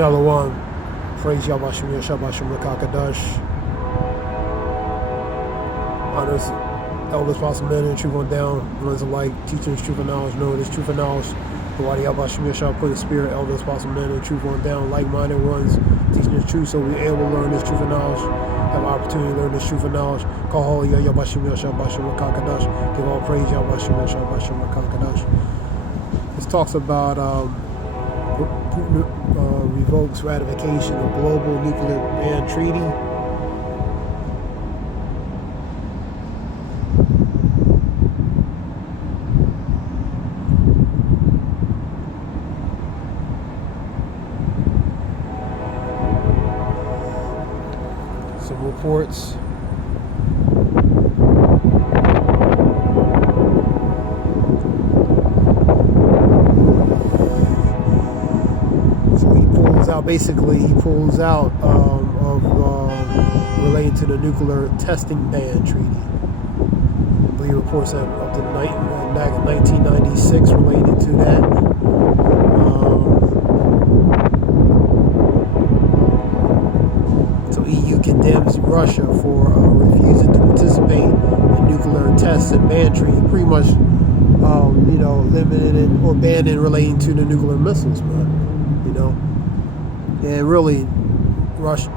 Shalom. Praise Yahweh Shem Yahshua Shem Rakakadash. Honors elders, apostle men, and truth on down. Ones alike, teaching truth and knowledge, knowing this truth and knowledge. The Wadi Yahweh Shem Yahshua put in spirit, elders, apostle men, and truth on down. Like-minded ones, teaching the truth, so we're able to learn this truth and knowledge. Have opportunity to learn this truth and knowledge. Call holy Yahweh Shem Yahshua Shem Rakakadash. Give all praise Yahweh Shem Yahshua Shem Rakakadash. This talks about Putin revokes ratification of global nuclear ban treaty. Some reports. Basically, he pulls out relating to the nuclear testing ban treaty. I believe reports that up to back in 1996 related to that. So EU condemns Russia for refusing to participate in nuclear tests and ban treaty, pretty much, limited or banning relating to the nuclear missiles, man. And really, Russia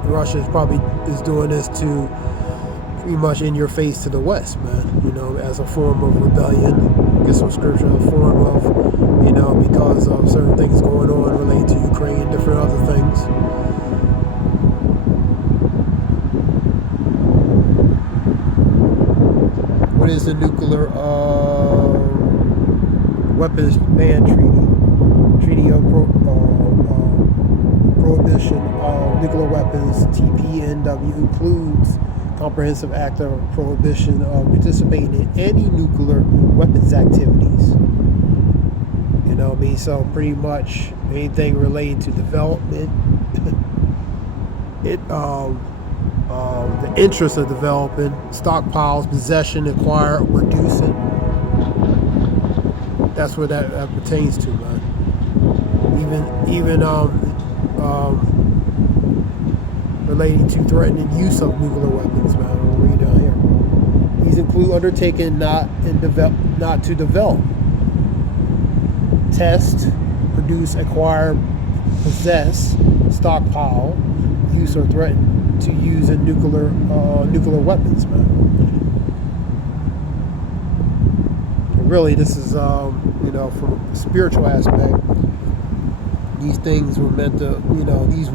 is doing this to pretty much in your face to the West, man. As a form of rebellion. Get some scripture, a form of, because of certain things going on related to Ukraine and different other things. What is the nuclear weapons ban treaty? Treaty of Prohibition of Nuclear Weapons, TPNW, includes comprehensive act of prohibition of participating in any nuclear weapons activities. So pretty much anything relating to development, the interest of developing, stockpiles, possession, acquire, reduce it. That's what that pertains to, man. Even relating to threatening use of nuclear weapons, man. I'll read down here. These include undertaking not to develop, test, produce, acquire, possess, stockpile, use or threaten to use in nuclear weapons, man. And really, this is from a spiritual aspect. These things were meant to, these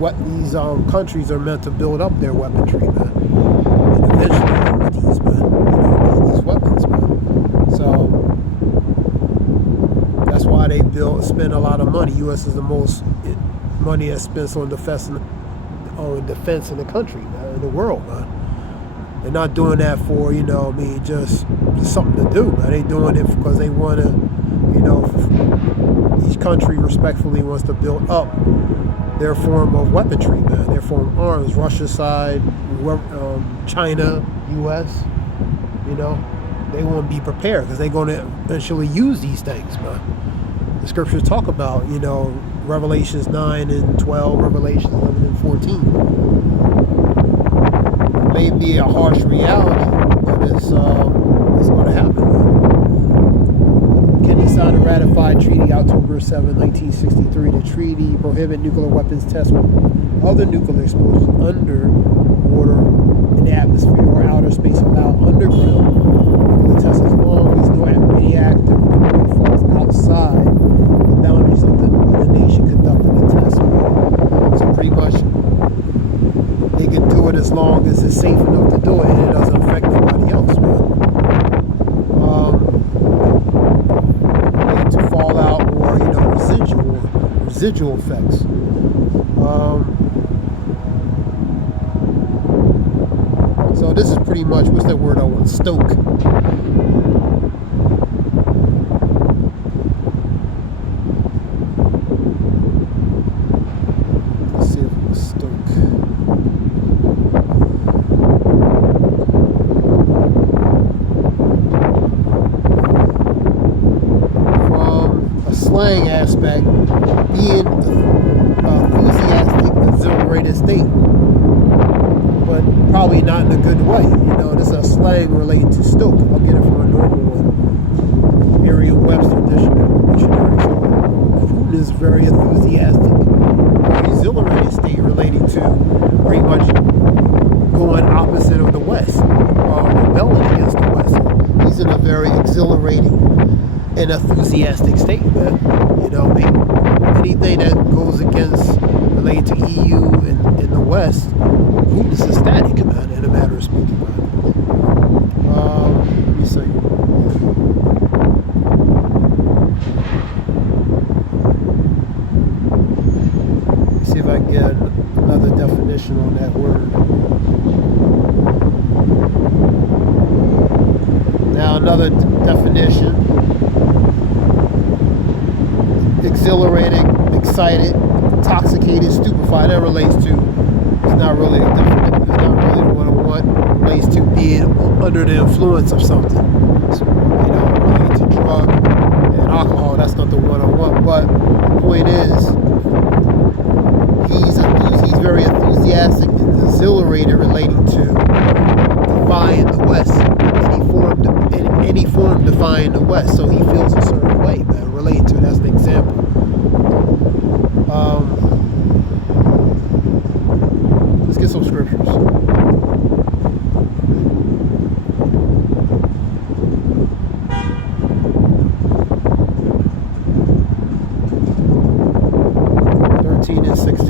countries are meant to build up their weaponry, man. And eventually, these weapons, man. So that's why they spend a lot of money. U.S. is the most money that's spent on defense in the country, man, in the world, man. They're not doing that for, just something to do, man. They doing it because they want to, each country respectfully wants to build up their form of weaponry, man, their form of arms. Russia side, China, U.S., they want to be prepared because they're going to eventually use these things, man. The scriptures talk about, Revelations 9 and 12, Revelations 11 and 14. It may be a harsh reality, but it's going to happen, man. Signed a ratified treaty October 7, 1963. The treaty prohibit nuclear weapons tests with other nuclear explosions under water, in the atmosphere, or outer space, allowed underground nuclear tests as long as no radioactive debris falls outside the boundaries of the nation conducting the test. So pretty much they can do it as long as it's safe enough to do it and it doesn't affect nobody else, man. Fallout or residual effects. So this is pretty much, what's that word I want? Stoke. Let's see if it's stoke. Slang aspect, being enthusiastic probably not in a good way. This is a slang relating to stoke. I'll get it from a normal one. Merriam-Webster dictionary. Putin is very enthusiastic, very exhilarated state relating to pretty much going opposite of the West, rebelling against the West. He's in a very exhilarating and enthusiastic state, man. Anything that goes against related to EU and the West, Putin's ecstatic, man, in a matter of speaking, man. Let me see. See if I can get another definition on that word. Now another definition: exhilarated, excited, intoxicated, stupefied. That relates to, it's not really a definition. It's not really the one I want. It relates to being under the influence of something. So, related to drug and alcohol. That's not the one I want. But the point is, he's very enthusiastic and exhilarated relating to defying the West. Any form defying the West. So he feels a certain way, man, relating to it. That's the example. Let's get some scriptures. And 16.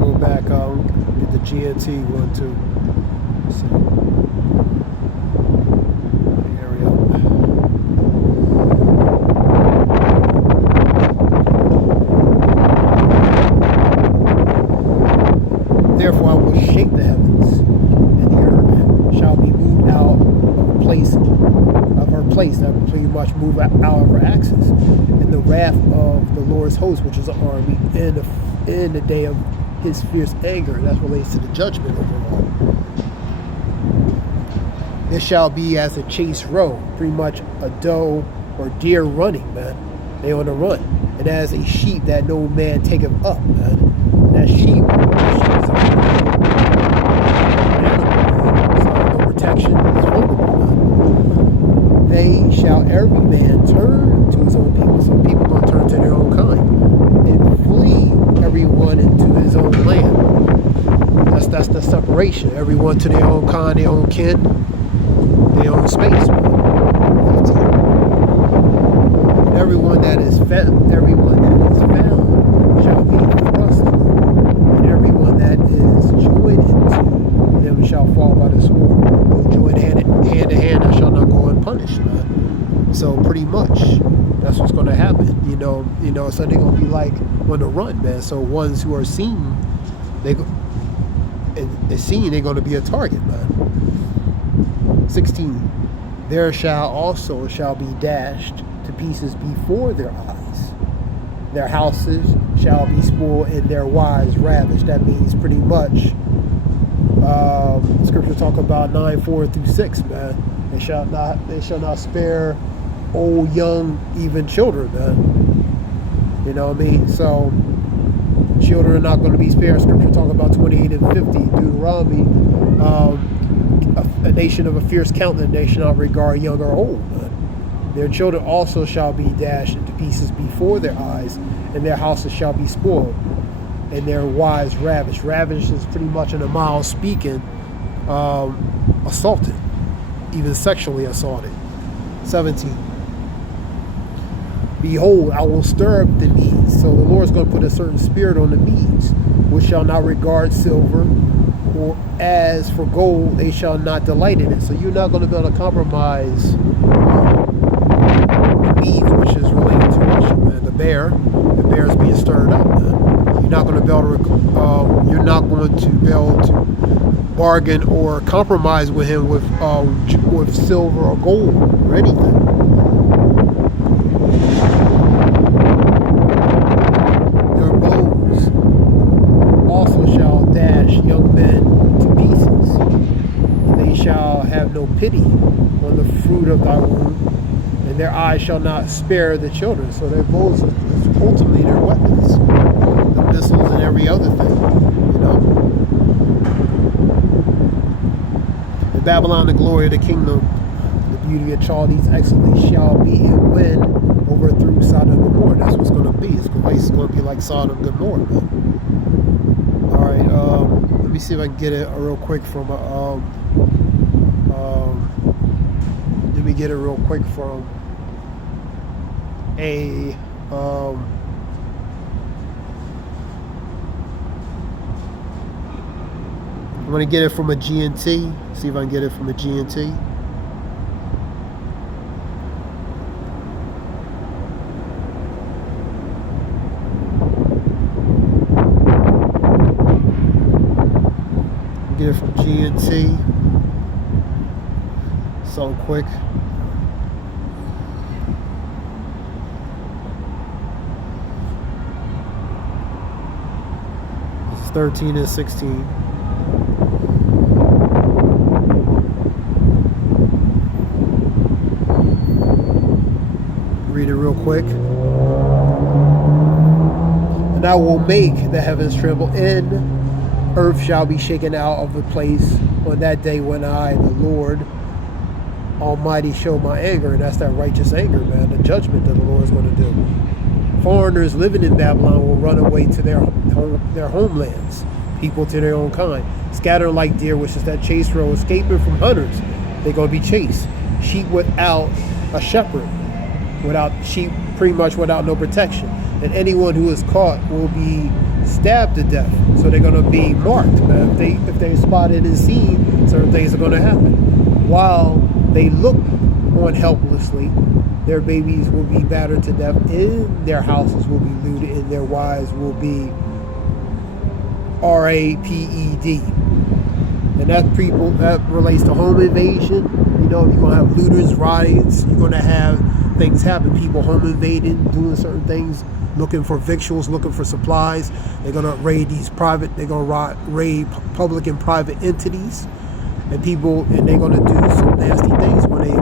Go back, get the GNT one too. Let's see. Here we go. Therefore I will shake the heavens, and the earth shall be moved out of her place. That will pretty much move out of her axis. And the wrath of the Lord's host, which is an army, in the day of his fierce anger. That relates to the judgment overall. It shall be as a chase roe, pretty much a doe or deer running, man. They on the run. And as a sheep that no man taketh up, man. That sheep is no protection. It's vulnerable, man. They shall every man turn to his own people. So people going to turn to their own kind and flee everyone into his own land. That's the separation. Everyone to their own kind, their own kin, their own space. And everyone that is found shall be thrust, and everyone that is joined into them shall fall by the sword. Joined hand to hand, and shall not go unpunished, man. So pretty much, that's what's going to happen. So they're going to be like on the run, man. So ones who are seen, they're going to be a target, man. 16. There shall be dashed to pieces before their eyes. Their houses shall be spoiled and their wives ravished. That means pretty much, scripture talk about 9:4-6, man. They shall not spare old, young, even children, man. You know what I mean? So children are not going to be spared. Scripture talk about 28 and 50. Deuteronomy, a nation of a fierce countenance, they shall not regard young or old, man. Their children also shall be dashed into pieces before their eyes, and their houses shall be spoiled, and their wives ravished. Ravished is pretty much, in a mild speaking, assaulted, even sexually assaulted. 17. Behold, I will stir up the Medes. So the Lord's going to put a certain spirit on the Medes, which shall not regard silver, or as for gold, they shall not delight in it. So you're not going to be able to compromise the Medes, which is related to Russia, man. The bear is being stirred up, man. You're not going to be able to bargain or compromise with him with silver or gold or anything. Their bows also shall dash young men to pieces, and they shall have no pity on the fruit of thy womb, and their eyes shall not spare the children. So their bows is ultimately their weapons, the missiles and every other thing, But Babylon, the glory of the kingdom, the beauty of Chaldees, excellence shall be, and when overthrew Sodom and Gomorrah. That's what's going to be. It's going to be like Sodom and Gomorrah, man. All right, let me see if I can get it real quick from let me get it real quick from a I'm going to get it from a GNT. See if I can get it from a GNT. Get it from GNT. So quick. This is 13 and 16. Read it real quick. And I will make the heavens tremble, and earth shall be shaken out of the place on that day when I, the Lord Almighty, show my anger. And that's that righteous anger, man, the judgment that the Lord is going to do. Foreigners living in Babylon will run away to their homelands, people to their own kind, scatter like deer, which is that chase road, escaping from hunters. They're going to be chased. Sheep without a shepherd, without sheep, pretty much without no protection. And anyone who is caught will be stabbed to death. So they're going to be marked, man. If they're spotted and seen, certain things are going to happen. While they look on helplessly, their babies will be battered to death, and their houses will be looted, and their wives will be raped. And that relates to home invasion. You know, you're going to have looters, riots. You're going to have things happen. People home invading, doing certain things, looking for victuals, looking for supplies. They're going to raid they're going to raid public and private entities. And they're going to do some nasty things when they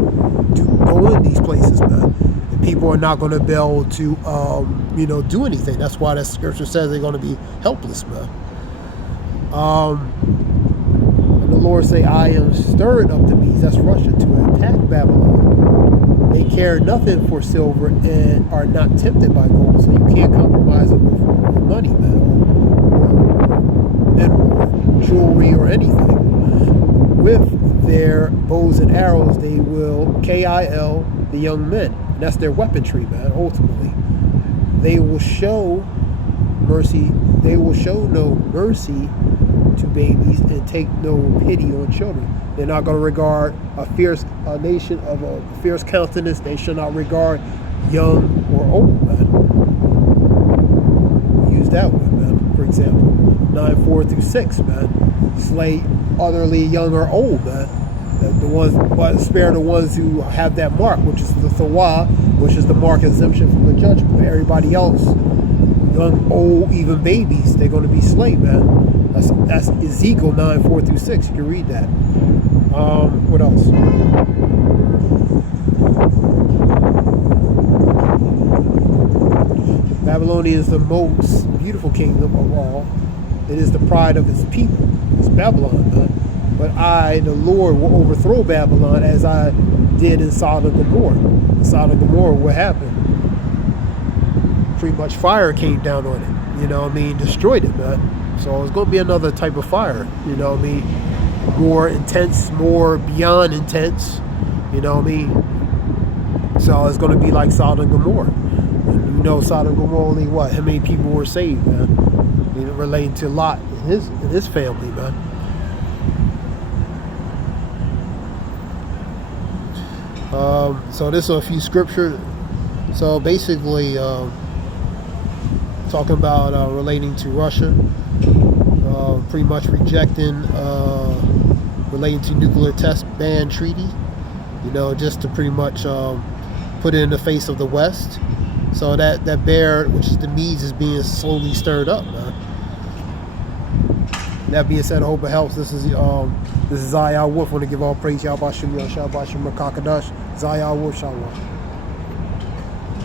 go in these places, man. And people are not going to be able to, do anything. That's why that scripture says they're going to be helpless, man. And the Lord say, I am stirred up the Medes, that's Russia, to attack Babylon. They care nothing for silver and are not tempted by gold. So you can't compromise it with money, man, or jewelry or anything. With their bows and arrows, they will kill the young men. And that's their weaponry, man, ultimately. They will show mercy. They will show no mercy to babies and take no pity on children. They're not going to regard a nation of a fierce countenance. They shall not regard young or old, man. Use that one, man, for example. 9:4-6, man. Slay utterly young or old, man. The ones, but spare the ones who have that mark, which is the Thawah, which is the mark exemption from the judgment. But everybody else, young, old, even babies, they're going to be slain, man. That's Ezekiel 9:4-6. You can read that. What else? Babylonia is the most beautiful kingdom of all. It is the pride of its people. It's Babylon, man. But I, the Lord, will overthrow Babylon as I did in Sodom and Gomorrah. In Sodom and Gomorrah, what happened? Pretty much fire came down on it. You know what I mean? Destroyed it, man. So it's going to be another type of fire. You know what I mean? More intense, more beyond intense. You know what I mean? So it's going to be like Sodom and Gomorrah. And you know, Sodom and Gomorrah, only what? How many people were saved, man? You know, relating to Lot and his family, man. So this is a few scriptures. So basically, talking about relating to Russia, pretty much rejecting relating to nuclear test ban treaty. You know, just to pretty much put it in the face of the West. So that bear, which is the Medes, is being slowly stirred up, man. That being said, I hope it helps. This is Zayah Wolf. I want to give all praise. Yahweh Shem Yahweh Shem Rakakadash. Zayah Wolf Shalom.